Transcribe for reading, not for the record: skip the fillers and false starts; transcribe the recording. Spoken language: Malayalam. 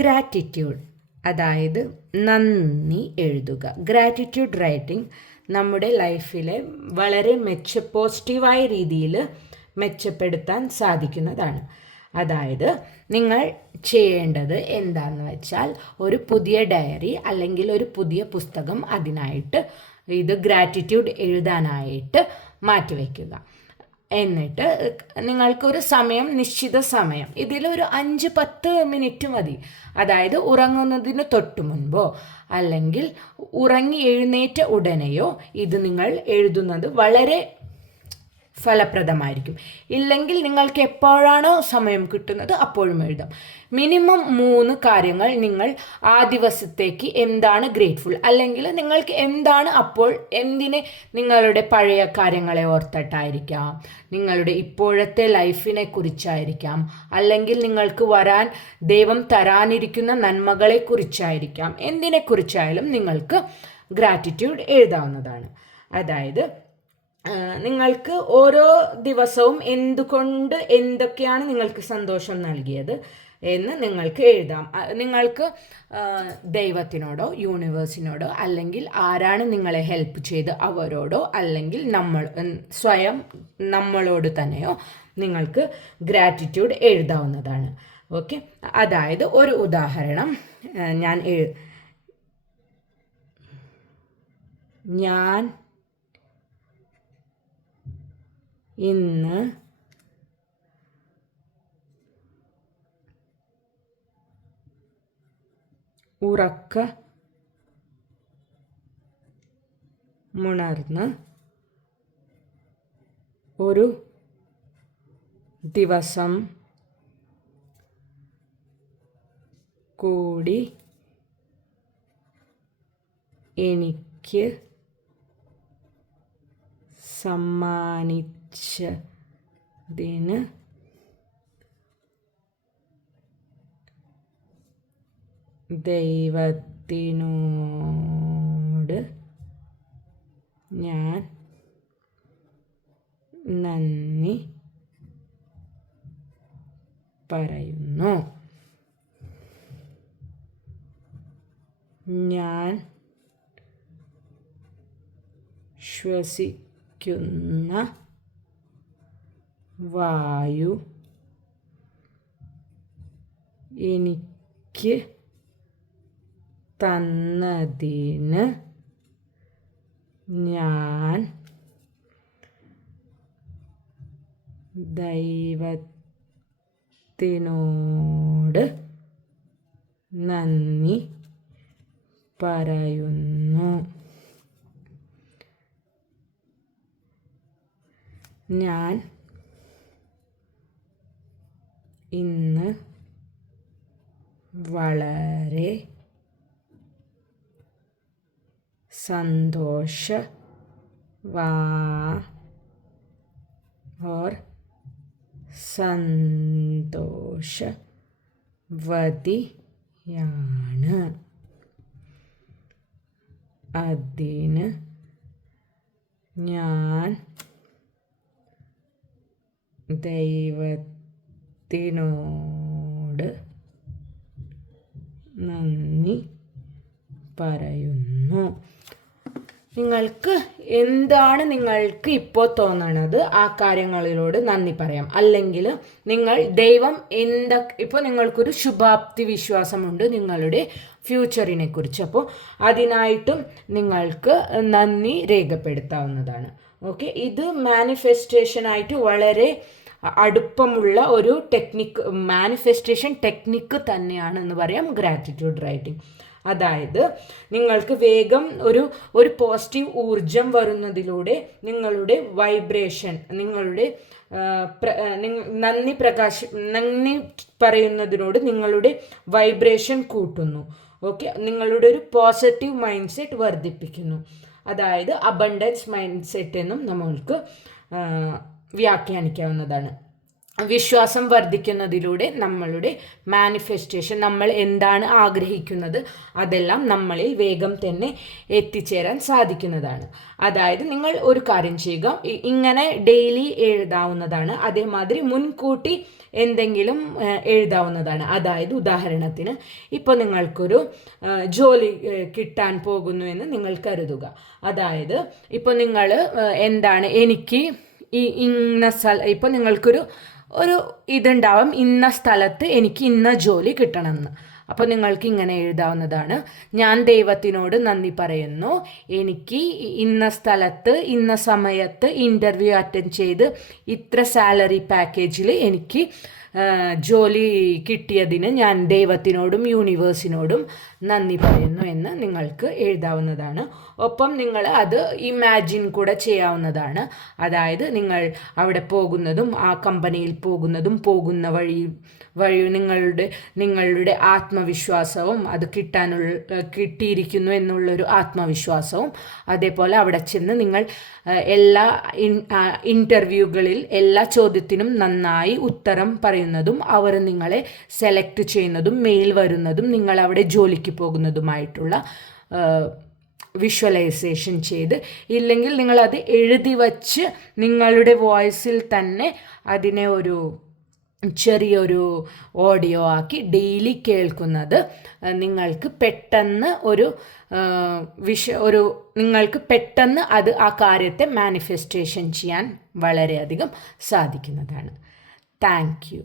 ഗ്രാറ്റിറ്റ്യൂഡ്, അതായത് നന്ദി എഴുതുക. ഗ്രാറ്റിറ്റ്യൂഡ് റൈറ്റിംഗ് നമ്മുടെ ലൈഫിലെ വളരെ പോസിറ്റീവായ രീതിയിൽ മെച്ചപ്പെടുത്താൻ സാധിക്കുന്നതാണ്. അതായത് നിങ്ങൾ ചെയ്യേണ്ടത് എന്താണെന്ന് വെച്ചാൽ, ഒരു പുതിയ ഡയറി അല്ലെങ്കിൽ ഒരു പുതിയ പുസ്തകം അതിനായിട്ട് ഇത് ഗ്രാറ്റിറ്റ്യൂഡ് എഴുതാനായിട്ട് മാറ്റിവെക്കുക. എന്നിട്ട് നിങ്ങൾക്കൊരു നിശ്ചിത സമയം, ഇതിലൊരു 5-10 മിനിറ്റ് മതി. അതായത് ഉറങ്ങുന്നതിന് തൊട്ട് മുൻപോ അല്ലെങ്കിൽ ഉറങ്ങി എഴുന്നേറ്റ ഉടനെയോ ഇത് നിങ്ങൾ എഴുതുന്നത് വളരെ ഫലപ്രദമായിരിക്കും. ഇല്ലെങ്കിൽ നിങ്ങൾക്ക് എപ്പോഴാണോ സമയം കിട്ടുന്നത് അപ്പോഴും എഴുതാം. മിനിമം 3 കാര്യങ്ങൾ നിങ്ങൾ ആ ദിവസത്തേക്ക് എന്താണ് ഗ്രേറ്റ്ഫുൾ, അല്ലെങ്കിൽ നിങ്ങൾക്ക് എന്താണ് അപ്പോൾ എന്തിന്, നിങ്ങളുടെ പഴയ കാര്യങ്ങളെ ഓർത്തിട്ടായിരിക്കാം, നിങ്ങളുടെ ഇപ്പോഴത്തെ ലൈഫിനെ കുറിച്ചായിരിക്കാം, അല്ലെങ്കിൽ നിങ്ങൾക്ക് ദൈവം തരാനിരിക്കുന്ന നന്മകളെ കുറിച്ചായിരിക്കാം. എന്തിനെക്കുറിച്ചായാലും നിങ്ങൾക്ക് ഗ്രാറ്റിറ്റ്യൂഡ് എഴുതാവുന്നതാണ്. അതായത് നിങ്ങൾക്ക് ഓരോ ദിവസവും എന്തൊക്കെയാണ് നിങ്ങൾക്ക് സന്തോഷം നൽകിയത് എന്ന് നിങ്ങൾക്ക് എഴുതാം. നിങ്ങൾക്ക് ദൈവത്തിനോടോ യൂണിവേഴ്സിനോടോ അല്ലെങ്കിൽ ആരാണ് നിങ്ങളെ ഹെൽപ്പ് ചെയ്ത് അവരോടോ അല്ലെങ്കിൽ സ്വയം നമ്മളോട് തന്നെയോ നിങ്ങൾക്ക് ഗ്രാറ്റിറ്റ്യൂഡ് എഴുതാവുന്നതാണ്. ഓക്കെ, അതായത് ഒരു ഉദാഹരണം ഞാൻ ഇന്ന് ഉണർന്ന് ഒരു ദിവസം കൂടി എനിക്ക് സമ്മാനിച്ചതിന് ദൈവത്തിനോട് ഞാൻ നന്ദി പറയുന്നു. ഞാൻ ശ്വസിക്കുന്ന വായു എനിക്ക് തന്നതിന് ഞാൻ ദൈവത്തിനോട് നന്ദി പറയുന്നു. ഞാൻ ഇന്ന് വളരെ സന്തോഷവതിയാണ്. അതിന് ഞാൻ ദൈവത്തിനോട് നന്ദി പറയുന്നു. നിങ്ങൾക്ക് എന്താണ് നിങ്ങൾക്ക് ഇപ്പോൾ തോന്നണത് ആ കാര്യങ്ങളിലോട് നന്ദി പറയാം. അല്ലെങ്കിൽ ദൈവം ഇപ്പോൾ നിങ്ങൾക്കൊരു ശുഭാപ്തി വിശ്വാസമുണ്ട് നിങ്ങളുടെ ഫ്യൂച്ചറിനെ കുറിച്ച്, അപ്പോൾ അതിനായിട്ടും നിങ്ങൾക്ക് നന്ദി രേഖപ്പെടുത്താവുന്നതാണ്. ഓക്കെ, ഇത് മാനിഫെസ്റ്റേഷനായിട്ട് വളരെ അടുപ്പമുള്ള ഒരു മാനിഫെസ്റ്റേഷൻ ടെക്നിക്ക് തന്നെയാണെന്ന് പറയാം ഗ്രാറ്റിറ്റ്യൂഡ് റൈറ്റിംഗ്. അതായത് നിങ്ങൾക്ക് വേഗം ഒരു പോസിറ്റീവ് ഊർജം വരുന്നതിലൂടെ നിങ്ങളുടെ വൈബ്രേഷൻ, നിങ്ങളുടെ നന്ദി പറയുന്നതിനോട് നിങ്ങളുടെ വൈബ്രേഷൻ കൂട്ടുന്നു. ഓക്കെ, നിങ്ങളുടെ ഒരു പോസിറ്റീവ് മൈൻഡ് സെറ്റ് വർദ്ധിപ്പിക്കുന്നു. അതായത് അബണ്ടൻസ് മൈൻഡ് സെറ്റ് എന്നും നമ്മൾക്ക് വ്യാഖ്യാനിക്കാവുന്നതാണ്. വിശ്വാസം വർദ്ധിക്കുന്നതിലൂടെ നമ്മളുടെ മാനിഫെസ്റ്റേഷൻ, നമ്മൾ എന്താണ് ആഗ്രഹിക്കുന്നത് അതെല്ലാം നമ്മളിൽ വേഗം തന്നെ എത്തിച്ചേരാൻ സാധിക്കുന്നതാണ്. അതായത് നിങ്ങൾ ഒരു കാര്യം ചെയ്യുക, ഇങ്ങനെ ഡെയിലി എഴുതാവുന്നതാണ്. അതേമാതിരി മുൻകൂട്ടി എന്തെങ്കിലും എഴുതാവുന്നതാണ്. അതായത് ഉദാഹരണത്തിന് ഇപ്പോൾ നിങ്ങൾക്കൊരു ജോലി കിട്ടാൻ പോകുന്നു എന്ന് നിങ്ങൾ കരുതുക. അതായത് ഇപ്പോൾ നിങ്ങൾ എന്താണ്, എനിക്ക് ഇന്ന ഇപ്പോൾ നിങ്ങൾക്കൊരു ഇതുണ്ടാവും, ഇന്ന സ്ഥലത്ത് എനിക്ക് ഇന്ന ജോലി കിട്ടണമെന്ന്. അപ്പോൾ നിങ്ങൾക്ക് ഇങ്ങനെ എഴുതാവുന്നതാണ്: ഞാൻ ദൈവത്തിനോട് നന്ദി പറയുന്നു, എനിക്ക് ഇന്ന സ്ഥലത്ത് ഇന്ന സമയത്ത് ഇൻ്റർവ്യൂ അറ്റൻഡ് ചെയ്ത് ഇത്ര സാലറി പാക്കേജിൽ എനിക്ക് ജോലി കിട്ടിയതിന് ഞാൻ ദൈവത്തിനോടും യൂണിവേഴ്സിനോടും നന്ദി പറയുന്നു എന്ന് നിങ്ങൾക്ക് എഴുതാവുന്നതാണ്. ഒപ്പം നിങ്ങൾ അത് ഇമാജിൻ കൂടെ ചെയ്യാവുന്നതാണ്. അതായത് നിങ്ങൾ അവിടെ പോകുന്നതും ആ കമ്പനിയിൽ പോകുന്നതും പോകുന്ന വഴി നിങ്ങളുടെ ആത്മവിശ്വാസവും അത് കിട്ടിയിരിക്കുന്നു എന്നുള്ളൊരു ആത്മവിശ്വാസവും, അതേപോലെ അവിടെ ചെന്ന് നിങ്ങൾ എല്ലാ ഇൻ്റർവ്യൂകളിൽ എല്ലാ ചോദ്യത്തിനും നന്നായി ഉത്തരം പറയുന്നതും അവർ നിങ്ങളെ സെലക്ട് ചെയ്യുന്നതും മെയിൽ വരുന്നതും നിങ്ങൾ അവിടെ ജോലിക്ക് പോകുന്നതുമായിട്ടുള്ള വിഷ്വലൈസേഷൻ ചെയ്ത്, ഇല്ലെങ്കിൽ നിങ്ങളത് എഴുതി വച്ച് നിങ്ങളുടെ വോയിസിൽ തന്നെ അതിനെ ഒരു ചെറിയൊരു ഓഡിയോ ആക്കി ഡെയിലി കേൾക്കുന്നത് നിങ്ങൾക്ക് പെട്ടെന്ന് നിങ്ങൾക്ക് പെട്ടെന്ന് ആ കാര്യത്തെ മാനിഫെസ്റ്റേഷൻ ചെയ്യാൻ വളരെയധികം സാധിക്കുന്നതാണ്. Thank you.